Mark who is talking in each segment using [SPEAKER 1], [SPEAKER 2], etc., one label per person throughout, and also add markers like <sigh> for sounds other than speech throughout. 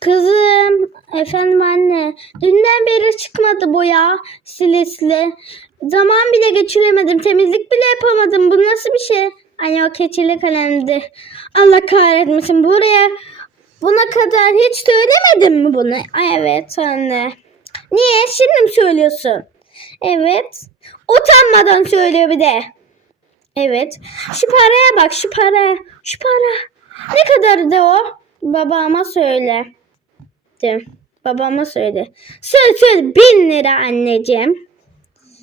[SPEAKER 1] Kızım, efendim anne. Dünden beri çıkmadı bu ya. Sile sile. Zaman bile geçiremedim. Temizlik bile yapamadım. Bu nasıl bir şey? Anne o keçeli kalemdi. Allah kahretmesin. Buraya buna kadar hiç söylemedin mi bunu? Ay evet anne. Niye? Şimdi mi söylüyorsun? Evet. Utanmadan söylüyor bir de. Evet. Şu paraya bak şu para. Şu para. Ne kadardı o? Babama söyle. De. Babama söyle. Söyle söyle. Bin lira anneciğim.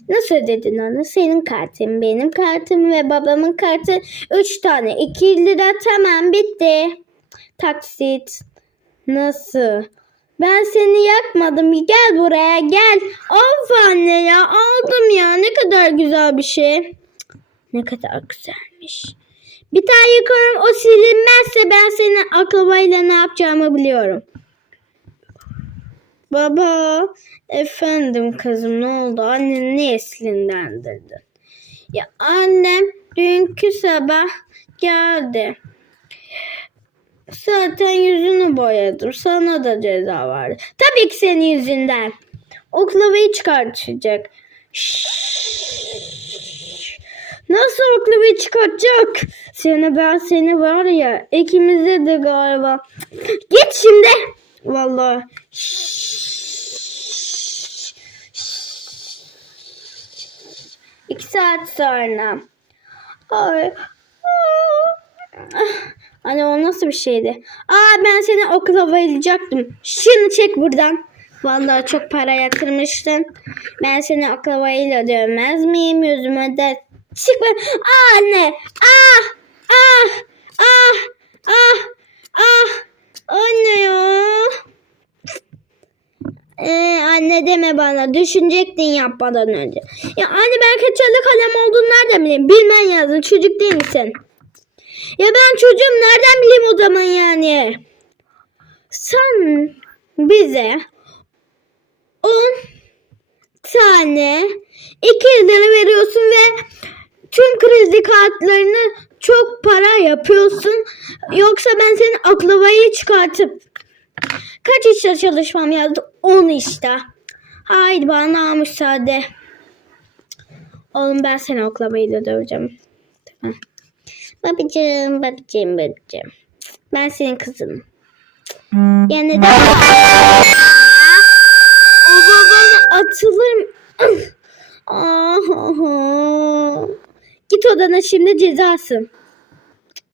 [SPEAKER 1] Nasıl ödedin onu? Senin kartın, benim kartım ve babamın kartı. Üç tane. İki lira tamam bitti. Taksit. Nasıl? Ben seni yakmadım. Gel buraya gel. Of anne ya aldım ya. Ne kadar güzel bir şey. Ne kadar güzelmiş. Bir tane yıkarım o silinmezse ben senin akılbayla ne yapacağımı biliyorum. Baba, efendim kızım ne oldu? Annen niye silindendirdin? Ya annem dünkü sabah geldi. Zaten yüzünü boyadım. Sana da ceza vardı. Tabii ki senin yüzünden. Oklavayı çıkartacak. Şşş. Nasıl oklavayı çıkartacak? Seni ben seni var ya ikimizde de galiba. Git şimdi. Vallahi. Şşş. İki saat sonra. Ay. Anne o nasıl bir şeydi? Aa ben seni okula bayılacaktım. Şunu çek buradan. Vallahi çok para yatırmıştın. Ben seni oklavayla dövmez miyim? Yüzüme de çık ben. Aa anne. Ah. Ah. Ah. Ah. Ah. Anne ya. Anne deme bana. Düşünecektin yapmadan önce. Ya anne ben keçeli kalem olduğunu nereden bileyim? Bilmen lazım. Çocuk değil misin? Ya ben çocuğum nereden bileyim o zaman yani? Sen bize 10 tane 2 lira veriyorsun ve tüm kredi kartlarını çok para yapıyorsun. Yoksa ben senin oklavayı çıkartıp kaç işte çalışmam yazdı? 10 işte. Haydi bana müsaade. Oğlum ben seni oklamayla döveceğim. Tamam. Babacığım, babacığım, babacığım. Ben senin kızınım. Ya neden? O babana atılır mı? <clears throat> Ah, ah. Git odana şimdi cezasın.